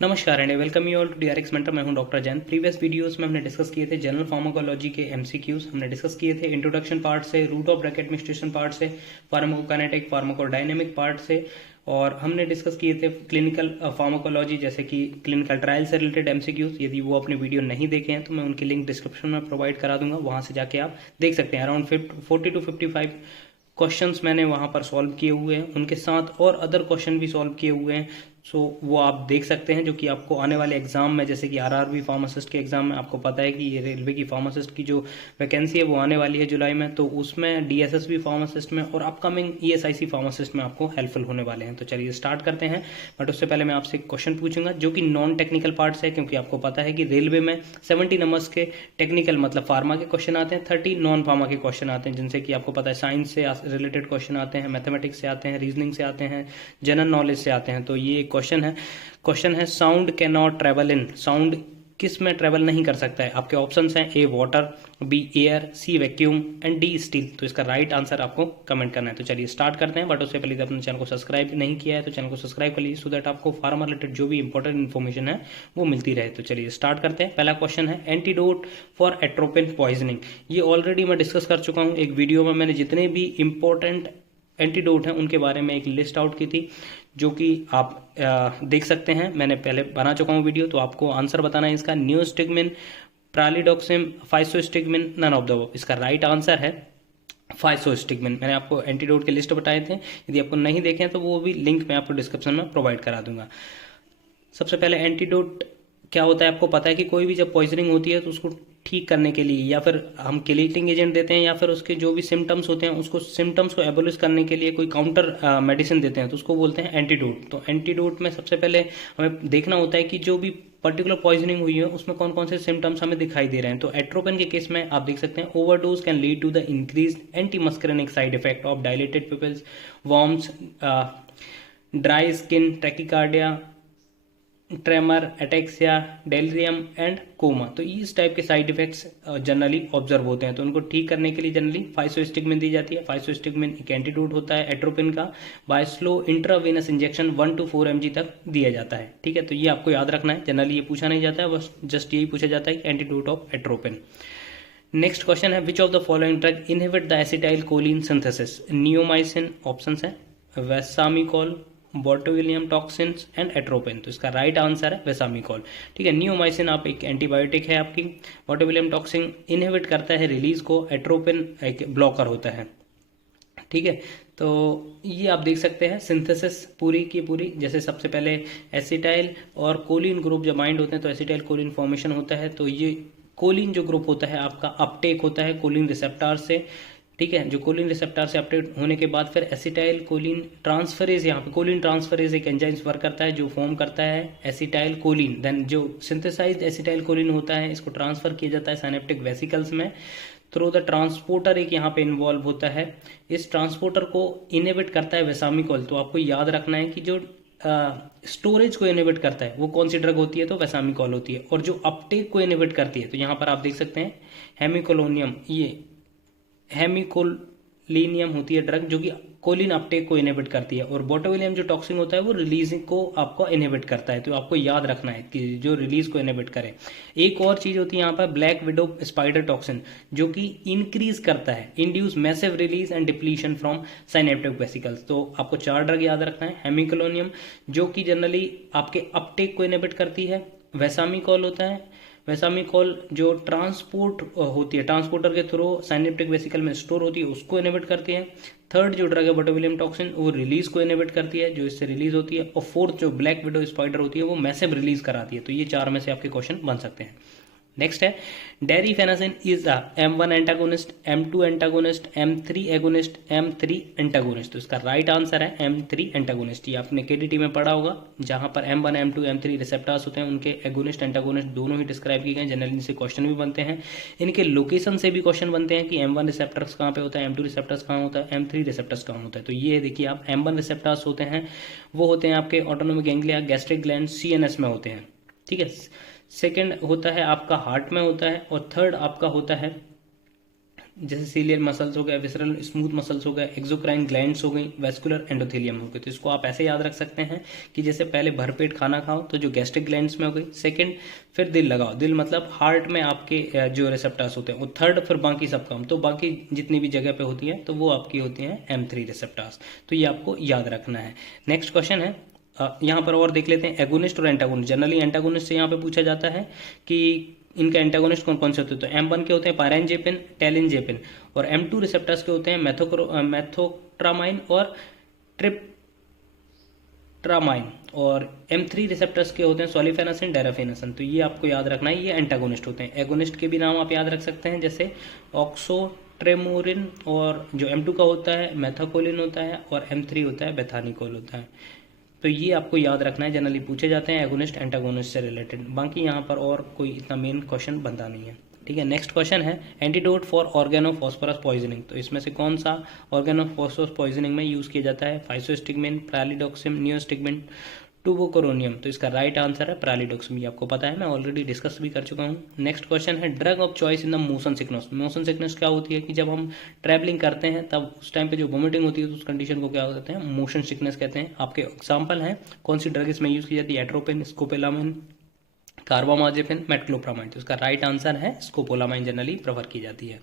नमस्कार and welcome you all to DRX mentor. मैं हूं डॉक्टर जैन। प्रीवियस वीडियोस में हमने डिस्कस किए थे जनरल फार्माकोलॉजी के एमसीक्यूज। हमने डिस्कस किए थे इंट्रोडक्शन पार्ट से, route of drug administration part से, फार्माकोकाइनेटिक फार्माकोडायनेमिक पार्ट से, और हमने डिस्कस किए थे क्लिनिकल फार्माकोलॉजी जैसे कि क्लिनिकल ट्रायल से रिलेटेड एमसीक्यूज। यदि वो अपने वीडियो नहीं देखे हैं तो मैं उनकी लिंक डिस्क्रिप्शन में प्रोवाइड करा दूंगा, वहां से जाके आप देख सकते हैं। अराउंड 40 to 55 क्वेश्चंस मैंने वहां पर सॉल्व किए हुए हैं, उनके साथ और अदर क्वेश्चन भी सॉल्व किए हुए हैं। सो वो आप देख सकते हैं, जो कि आपको आने वाले एग्जाम में, जैसे कि आरआरबी फार्मासिस्ट के एग्जाम में, आपको पता है कि ये रेलवे की फार्मासिस्ट की जो वैकेंसी है वो आने वाली है जुलाई में, तो उसमें डीएसएसबी फार्मासिस्ट में और अपकमिंग ईएसआईसी फार्मासिस्ट में आपको हेल्पफुल होने वाले हैं। तो चलिए स्टार्ट करते हैं। बट उससे पहले मैं आपसे एक क्वेश्चन पूछूंगा जो कि नॉन टेक्निकल पार्ट्स है, क्योंकि आपको पता है कि रेलवे में 70 नंबर्स के टेक्निकल मतलब फार्मा के क्वेश्चन आते हैं, 30 नॉन फार्मा के क्वेश्चन आते हैं, जिनसे कि आपको पता है साइंस से रिलेटेड क्वेश्चन आते हैं, मैथमेटिक्स से आते हैं, रीजनिंग से आते हैं, जनरल नॉलेज से आते हैं। तो ये एक क्वेश्चन है sound can not travel in. Sound किस में ट्रेवल नहीं कर सकता है? आपके ऑप्शंस हैं A water, B air, C vacuum and D steel. तो इसका राइट आंसर आपको कमेंट करना है। तो चलिए स्टार्ट करते हैं। बट उससे पहले अपने चैनल को सब्सक्राइब नहीं किया है तो चैनल को सब्सक्राइब कर लीजिए, सो दैट आपको फार्मा रिलेटेड जो भी इंपॉर्टेंट इन्फॉर्मेशन है वो मिलती रहे। तो चलिए स्टार्ट करते हैं। पहला क्वेश्चन है एंटीडोट फॉर एट्रोपिन पॉइजनिंग। ये ऑलरेडी मैं डिस्कस कर चुका हूँ एक वीडियो में। मैंने जितने भी इंपॉर्टेंट एंटीडोट हैं उनके बारे में एक लिस्ट आउट की थी, जो कि आप देख सकते हैं। मैंने पहले बना चुका हूं वीडियो, तो आपको आंसर बताना है इसका। Neostigmine, pralidoxime, physostigmine, none of the above. इसका राइट आंसर है फाइसोस्टिगमिन। मैंने आपको एंटीडोट के लिस्ट बताए थे, यदि आपको नहीं देखे हैं तो वो भी लिंक मैं आपको डिस्क्रिप्शन में प्रोवाइड करा दूंगा। सबसे पहले एंटीडोट क्या होता है? आपको पता है कि कोई भी जब पॉइजनिंग होती है तो उसको ठीक करने के लिए या फिर हम किलिटिंग एजेंट देते हैं, या फिर उसके जो भी सिम्टम्स होते हैं उसको सिम्टम्स को एबोलिश करने के लिए कोई काउंटर मेडिसिन देते हैं, तो उसको बोलते हैं एंटीडोट। तो एंटीडोट में सबसे पहले हमें देखना होता है कि जो भी पर्टिकुलर पॉइजनिंग हुई है उसमें कौन कौन से सिम्टम्स हमें दिखाई दे रहे हैं। तो एट्रोपिन के केस में आप देख सकते हैं overdose can lead to the increase anti muscarinic side effect of dilated pupils, warms, dry skin, tachycardia, tremor, ataxia, delirium and coma. तो इस टाइप के साइड इफेक्ट्स जनरली ऑब्जर्व होते हैं। तो उनको ठीक करने के लिए जनरली फाइसोस्टिगमिन दी जाती है। फाइसोस्टिगमिन एक एंटीडोट होता है एट्रोपिन का। By slow intravenous injection 1 to 4 mg तक दिया जाता है। ठीक है, तो ये आपको याद रखना है। जनरली ये पूछा नहीं जाता है, बस जस्ट यही पूछा जाता है कि antidote of atropine. Next question है which of the following drug inhibit the acetyl choline synthesis? Neomycin option है, vesamicol, botulinum toxins and atropine. तो इसका राइट आंसर है वेसामिकोल। ठीक है, नियोमाइसिन आप एक एंटीबायोटिक है आपकी, बोटुलियम टॉक्सिन इनहिबिट करता है रिलीज को, एट्रोपिन एक ब्लॉकर होता है। ठीक है, तो ये आप देख सकते हैं सिंथेसिस पूरी की पूरी। जैसे सबसे पहले एसिटाइल और कोलिन ग्रुप जब बाइंड होते हैं तो एसिटाइल कोलिन फॉर्मेशन होता है। तो ये कोलिन जो ग्रुप होता है आपका अपटेक होता है कोलिन रिसेप्टर से। ठीक है, जो कोलिन रिसेप्टर से अपटेक होने के बाद फिर एसिटाइल कोलिन ट्रांसफरेज, यहाँ पे कोलिन ट्रांसफरेज एक एंजाइम वर्क करता है जो फॉर्म करता है एसिटाइल कोलिन। देन जो सिंथेसाइज्ड एसिटाइल कोलिन होता है इसको ट्रांसफर किया जाता है साइनेप्टिक वेसिकल्स में थ्रू द ट्रांसपोर्टर, एक यहाँ पे इन्वॉल्व होता है। इस ट्रांसपोर्टर को इनहिबिट करता है वेसामिकोल। तो आपको याद रखना है कि जो स्टोरेज को इनहिबिट करता है वो कौन सी ड्रग होती है? तो वेसामिकोल होती है। और जो अपटेक को इनहिबिट करती है तो यहाँ पर आप देख सकते हैं हेमिकोलोनियम, ये हेमिकोलिनियम होती है ड्रग जो कि कोलिन अपटेक को इनहिबिट करती है। और बोटुलियम जो टॉक्सिन होता है वो रिलीज को आपको इनहिबिट करता है। तो आपको याद रखना है कि जो रिलीज को इनहिबिट करे। एक और चीज होती है यहाँ पर ब्लैक विडो स्पाइडर टॉक्सिन, जो कि इंक्रीज करता है, induce massive release and depletion from synaptic vesicles. तो आपको 4 ड्रग याद रखना है। हेमिकोलोनियम जो कि जनरली आपके अपटेक को इनहिबिट करती है, वेसामिकोल होता है, वेसामिकोल जो ट्रांसपोर्ट होती है, ट्रांसपोर्टर के थ्रू साइनेप्टिक वेसिकल में स्टोर होती है, उसको इनहिबिट करती है। थर्ड जो ड्रग है बोटुलियम टॉक्सिन, वो रिलीज को इनहिबिट करती है, जो इससे रिलीज होती है। और फोर्थ जो ब्लैक विडो स्पाइडर होती है वो मैसिव रिलीज कराती है। तो ये 4 में से आपके क्वेश्चन बन सकते हैं। नेक्स्ट है darifenacin is a M1 antagonist, M2 antagonist, M3 agonist, M3 antagonist. तो इसका राइट आंसर है M3 एंटागोनिस्ट। ये आपने केडीटी में पढ़ा होगा, जहां पर M1 M2 M3 रिसेप्टर्स होते हैं, उनके एगोनिस्ट एंटागोनिस्ट दोनों ही डिस्क्राइब किए गए। जनरली इनसे क्वेश्चन भी बनते हैं, इनके लोकेशन से भी क्वेश्चन बनते हैं कि M1 रिसेप्टर्स कहाँ पे होता है, M2 रिसेप्टर्स कहाँ होता है, M3 रिसेप्टर्स कहाँ होता है। तो ये देखिए आप M1 रिसेप्टर्स होते हैं वो होते हैं आपके autonomic ganglia, gastric gland, CNS में होते हैं। ठीक है, सेकेंड होता है आपका हार्ट में होता है, और थर्ड आपका होता है जैसे सीलियर मसल्स हो गए, विसरल स्मूथ मसल्स हो गए, एक्सोक्राइन ग्लैंड्स हो गई, वेस्कुलर एंडोथेलियम हो गए। तो इसको आप ऐसे याद रख सकते हैं कि जैसे पहले भरपेट खाना खाओ तो जो गैस्ट्रिक ग्लैंड्स में हो गई, सेकंड फिर दिल लगाओ, दिल मतलब हार्ट में आपके जो रिसेप्टर्स होते हैं वो थर्ड, फिर बाकी सब काम, तो बाकी जितनी भी जगह पे होती हैं तो वो आपकी होती हैं M3 रिसेप्टर्स। तो ये आपको याद रखना है। नेक्स्ट क्वेश्चन है, यहाँ पर और देख लेते हैं एगोनिस्ट और एंटागोनिस्ट। जनरली एंटागोनिस्ट से यहाँ पे पूछा जाता है कि इनका एंटागोनिस्ट कौन कौन से होते हैं। तो M1 के होते हैं पायरेंजेपिन, टेलिनजेपिन, और M2 रिसेप्टर्स के होते हैं मैथोट्रामाइन और ट्रिप्ट्रामाइन, और M3 रिसेप्टर्स के होते हैं सोलिफेनासिन, डेराफेनासिन। तो ये आपको याद रखना है, ये एंटागोनिस्ट होते हैं। एगोनिस्ट के भी नाम आप याद रख सकते हैं, जैसे ऑक्सोट्रेमोरिन, और जो M2 का होता है मैथाकोलिन होता है, और M3 होता है बेथानिकोल होता है। तो ये आपको याद रखना है, जनरली पूछे जाते हैं एगोनिस्ट एंटागोनिस्ट से रिलेटेड। बाकी यहाँ पर और कोई इतना मेन क्वेश्चन बनता नहीं है। ठीक है, नेक्स्ट क्वेश्चन है एंटीडोट फॉर ऑर्गेनोफॉस्फोरस पॉइजनिंग। तो इसमें से कौन सा ऑर्गेनोफॉस्फोरस पॉइजनिंग में यूज किया जाता है। Physostigmine, प्रालिडोक्सिम, neostigmine, टूबोकोरोनियम। तो इसका राइट आंसर है प्रालिडोक्सिम। ये आपको पता है, मैं ऑलरेडी डिस्कस भी कर चुका हूँ। नेक्स्ट क्वेश्चन है drug of choice in the motion sickness. Motion sickness क्या होती है कि जब हम ट्रैवलिंग करते हैं तब उस टाइम पे जो वोमिटिंग होती है तो उस कंडीशन को क्या कहते हैं, मोशन सिकनेस कहते हैं। आपके एग्जाम्पल हैं कौन सी ड्रग इसमें यूज की जाती है, एट्रोपिन, स्कोपोलामाइन, कार्बामाजेपिन, मेटक्लोप्रामाइन। तो इसका राइट आंसर है स्कोपोलामाइन, जनरली प्रेफर की जाती है।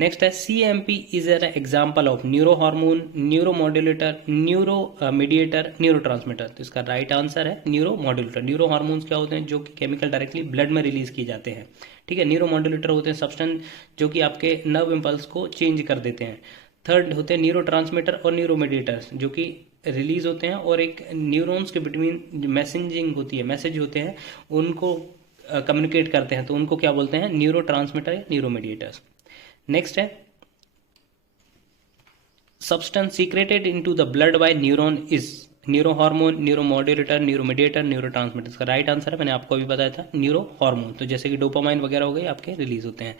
नेक्स्ट है CMP is an example of neuro hormone, neuro modulator, neuro mediator, neuro transmitter. तो इसका राइट आंसर है न्यूरो मॉड्यूलेटर। न्यूरो हार्मोन्स क्या होते हैं, जो कि केमिकल डायरेक्टली ब्लड में रिलीज किए जाते हैं। ठीक है, न्यूरो मॉड्यूलेटर होते हैं सब्सटेंस जो कि आपके नर्व इम्पल्स को चेंज कर देते हैं। थर्ड होते हैं न्यूरो ट्रांसमीटर और न्यूरो मीडिएटर्स, जो कि रिलीज होते हैं और एक न्यूरॉन्स के बिटवीन मैसेजिंग होती है, मैसेज होते हैं, उनको कम्युनिकेट करते हैं। तो उनको क्या बोलते हैं, न्यूरो ट्रांसमीटर या न्यूरो मीडिएटर्स। नेक्स्ट है substance secreted into the blood bye neuron is neuro hormone, neuro modulator, neuro mediator, neuro transmitter. इसका राइट आंसर है, मैंने आपको अभी बताया था, न्यूरो हार्मोन। तो जैसे कि डोपामाइन वगैरह हो गए आपके रिलीज होते हैं।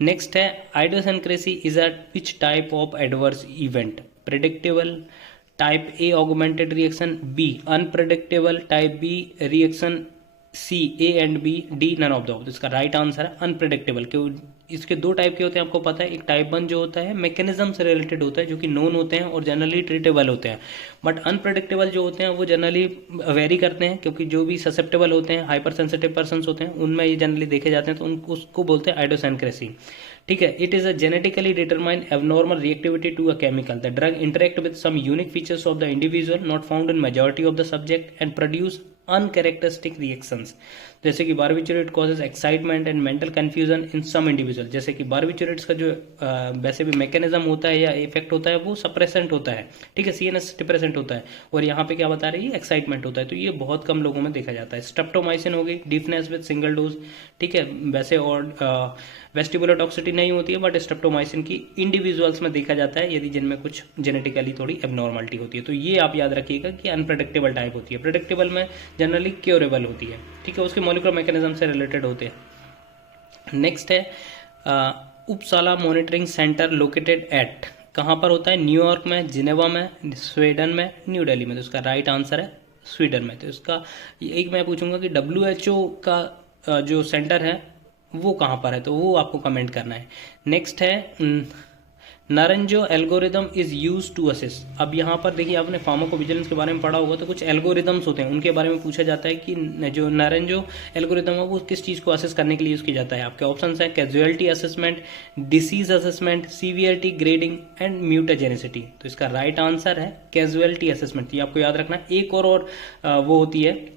नेक्स्ट है idiosyncrasy is a which type of adverse event. Predictable, type A augmented reaction, B unpredictable, type B reaction, C A and B, D none of the of. इसका राइट आंसर है unpredictable. क्यों, इसके दो type के होते हैं आपको पता है। एक टाइप 1 जो होता है मैकेनिज्म से रिलेटेड होता है, जो कि नोन होते हैं और जनरली ट्रीटेबल होते हैं। बट अनप्रेडिक्टेबल जो होते हैं वो जनरली वेरी करते हैं, क्योंकि जो भी ससेप्टेबल होते हैं, हाइपर सेंसिटिव पर्सन होते हैं, उनमें ये जनरली देखे जाते हैं। तो उनको उसको बोलते हैं आइडियोसिनक्रेसी। ठीक है, it is a genetically determined abnormal reactivity to a chemical. The drug interact with some unique features of the individual not found in majority of the subject and produce uncharacteristic reactions. जैसे कि barbiturate causes excitement and mental confusion in some individual. जैसे कि barbiturates का जो वैसे भी mechanism होता है या इफेक्ट होता है वो सप्रेसेंट होता है। ठीक है, CNS डिप्रेसेंट होता है, और यहाँ पे क्या बता रही है, एक्साइटमेंट होता है। तो ये बहुत कम लोगों में देखा जाता है। स्ट्रेप्टोमाइसिन हो गई, डीफनेस विद सिंगल डोज। ठीक है, वैसे और वेस्टिबुलर टॉक्सिटी नहीं होती है, बट स्ट्रेप्टोमाइसिन की इंडिविजुअल्स में देखा जाता है यदि जिनमें कुछ जेनेटिकली थोड़ी एबनॉर्मलिटी होती है। तो ये आप याद रखिएगा कि अनप्रेडिक्टेबल टाइप होती है। प्रेडिक्टेबल में जनरली क्योरेबल होती है। ठीक है, उसके मॉलिक्यूलर मैकेनिज्म से रिलेटेड होते हैं। नेक्स्ट है Uppsala monitoring centre located at, कहाँ पर होता है, न्यूयॉर्क में, जिनेवा में, स्वीडन में, न्यू दिल्ली में। तो इसका राइट आंसर है स्वीडन में। तो इसका एक मैं पूछूंगा कि WHO का जो सेंटर है वो कहाँ पर है, तो वो आपको कमेंट करना है। नेक्स्ट है नारंजो एल्गोरिदम इज यूज टू असिस। अब यहाँ पर देखिए, आपने फार्माकोविजिलेंस के बारे में पढ़ा होगा, तो कुछ एल्गोरिदम्स होते हैं, उनके बारे में पूछा जाता है कि जो नारंजो एल्गोरिदम है वो किस चीज़ को असेस करने के लिए यूज किया जाता है। आपके ऑप्शंस है causality assessment, disease assessment, severity grading and mutagenicity. तो इसका राइट आंसर है कैजुअलिटी असेसमेंट। ये आपको याद रखना है। एक और वो होती है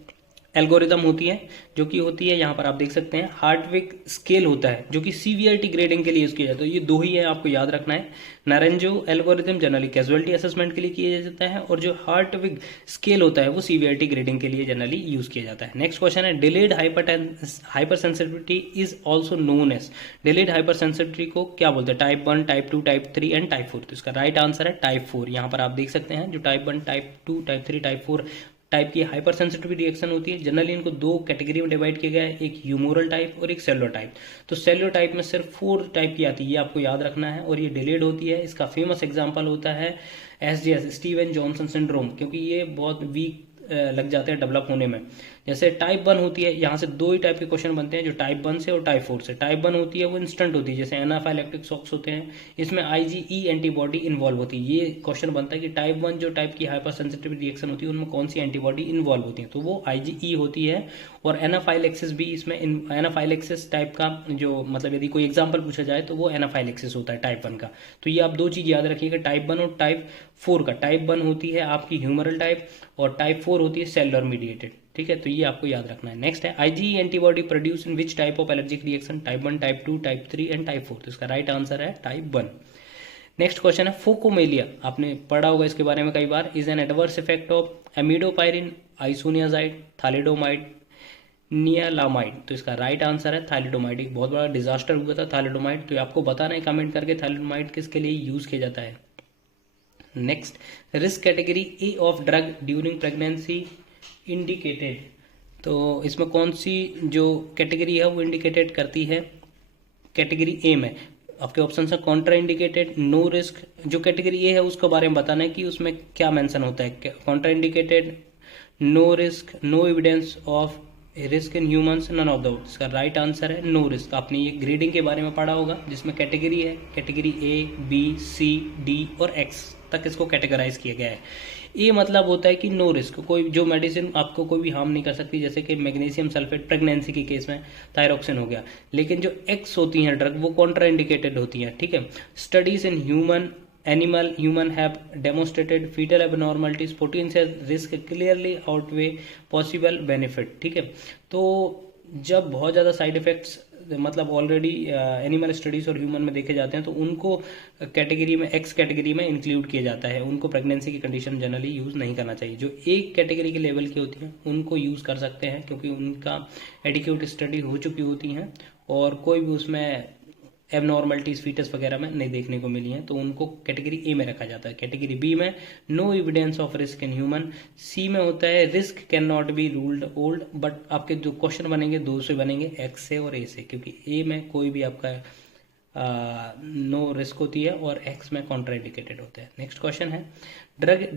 एल्गोरिदम होती है, जो कि होती है यहाँ पर आप देख सकते हैं हार्टविग स्केल होता है, जो कि सीवियरिटी ग्रेडिंग के लिए यूज किया जाता है। ये दो ही है, आपको याद रखना है। नारंजो एल्गोरिदम जनरली कैजुअलिटी असेसमेंट के लिए किया जाता है, और जो हार्टविग स्केल होता है वो सीवियरिटी ग्रेडिंग के लिए जनरली यूज किया जाता है। नेक्स्ट क्वेश्चन है delayed hypersensitivity is also known as. Delayed hypersensitivity को क्या बोलते हैं, type 1, type 2, type 3 and type 4। तो इसका राइट आंसर है टाइप 4। यहाँ पर आप देख सकते हैं जो type 1, type 2, type 3, type 4 type की हाइपर सेंसिटिव रिएक्शन होती है। जनरली इनको दो कैटेगरी में डिवाइड किया गया है, एक ह्यूमोरल टाइप और एक सेलुलर टाइप। तो सेलुलर टाइप में सिर्फ 4 टाइप की आती है, ये आपको याद रखना है, और ये डिलेड होती है। इसका फेमस एग्जांपल होता है SJS, स्टीवन जॉनसन सिंड्रोम, क्योंकि ये बहुत वीक लग जाते हैं डेवलप होने में। जैसे टाइप 1 होती है, यहाँ से दो ही टाइप के क्वेश्चन बनते हैं, जो टाइप 1 से और टाइप 4 से। टाइप 1 होती है वो इंस्टेंट होती है, जैसे एनाफाइलैक्टिक शॉक्स होते हैं, इसमें IgE एंटीबॉडी इन्वॉल्व होती है। ये क्वेश्चन बनता है कि टाइप 1 जो टाइप की हाइपर सेंसिटिव रिएक्शन होती है उनमें कौन सी एंटीबॉडी इन्वॉल्व होती है, तो वो IgE होती है। और एनाफाइलेक्सिस भी इसमें, एनाफाइलेक्सिस टाइप का जो मतलब यदि कोई एग्जाम्पल पूछा जाए तो वो एनाफाइलेक्सिस होता है टाइप 1 का। तो ये आप दो चीज याद रखिएगा, टाइप 1 और टाइप 4 का। टाइप 1 होती है आपकी ह्यूमरल टाइप और टाइप 4 होती है सेलुलर मीडिएटेड, ठीक है, तो ये आपको याद रखना है। नेक्स्ट है IgE antibody produce in which type of allergic reaction, type 1, type 2, type 3 and type 4। तो इसका राइट आंसर है टाइप 1। नेक्स्ट क्वेश्चन है फोकोमेलिया, आपने पढ़ा होगा इसके बारे में कई बार, is an adverse effect of amidopyrine, isoniazid, thalidomide, nialamide. तो इसका राइट आंसर है थालिडोमाइड। एक बहुत बड़ा डिजास्टर हुआ था थालिडोमाइड, तो आपको बताना है कमेंट करके थालिडोमाइड किसके लिए यूज किया जाता है। Next, risk category A of drug during pregnancy indicated. तो इसमें कौन सी जो कैटेगरी है वो इंडिकेटेड करती है, कैटेगरी ए में आपके ऑप्शन है कॉन्ट्रा इंडिकेटेड, नो रिस्क। जो कैटेगरी ए है उसके बारे में बताना है कि उसमें क्या मेंशन होता है, contraindicated, no risk, no evidence of risk in humans, none of the. इसका राइट आंसर है नो रिस्क। आपने ये ग्रेडिंग के बारे में पढ़ा होगा जिसमें कैटेगरी है, category A, B, C, D और एक्स तक इसको कैटेगराइज किया गया है। ए मतलब होता है कि नो रिस्क, कोई जो मेडिसिन आपको कोई भी हार्म नहीं कर सकती, जैसे कि मैग्नीशियम सल्फेट प्रेगनेंसी के केस में थायरोक्सिन हो गया। लेकिन जो एक्स होती हैं ड्रग वो कॉन्ट्रा इंडिकेटेड होती हैं, ठीक है। Studies in human animal human have demonstrated foetal abnormalities potential risk clearly outweigh possible benefit, ठीक है। तो जब बहुत ज़्यादा साइड इफेक्ट्स मतलब ऑलरेडी एनिमल स्टडीज और ह्यूमन में देखे जाते हैं तो उनको कैटेगरी में, एक्स कैटेगरी में इंक्लूड किया जाता है। उनको प्रेगनेंसी की कंडीशन जनरली यूज़ नहीं करना चाहिए। जो एक कैटेगरी के लेवल की होती हैं उनको यूज़ कर सकते हैं क्योंकि उनका एडिक्यूट स्टडी हो चुकी होती हैं और कोई भी उसमें एबनॉर्मलिटीज फीटस वगैरह में नहीं देखने को मिली हैं, तो उनको कैटेगरी ए में रखा जाता है। कैटेगरी बी में no evidence of risk in human, C में होता है risk can not be ruled old. But आपके जो क्वेश्चन बनेंगे दो से बनेंगे, एक्स से और ए से, क्योंकि ए में कोई भी आपका नो रिस्क होती है और एक्स में कॉन्ट्राइंडिकेटेड होता है। नेक्स्ट क्वेश्चन है drug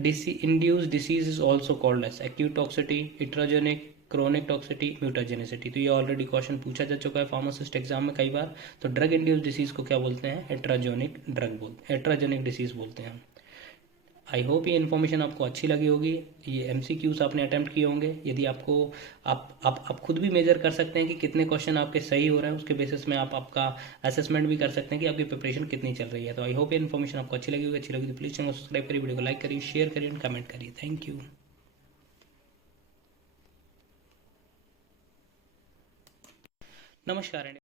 induced disease is also called as acute toxicity, iatrogenic, chronic toxicity, mutagenicity. तो ये ऑलरेडी क्वेश्चन पूछा जा चुका है फार्मासिस्ट एग्जाम में कई बार। तो ड्रग इंड्यूस डिसीज को क्या बोलते हैं, एट्राजेनिक ड्रग बोलते हैं, एट्राजेनिक डिसीज बोलते हैं। आई होप ये इन्फॉर्मेशन आपको अच्छी लगी होगी। ये MCQs आपने अटेम्प्ट किए होंगे। यदि आपको आप खुद भी मेजर कर सकते हैं कि कितने क्वेश्चन आपके सही हो रहे हैं, उसके बेसिस में आप आपका असेसमेंट भी कर सकते हैं कि आपकी प्रिपरेशन कितनी चल रही है। तो आई होप ये इन्फॉर्मेशन आपको अच्छी लगी होगी। अच्छी लगी तो प्लीज़ चैनल को सब्सक्राइब करिए, वीडियो को लाइक करिए, शेयर करिए एंड कमेंट करिए। Thank you. नमस्कार।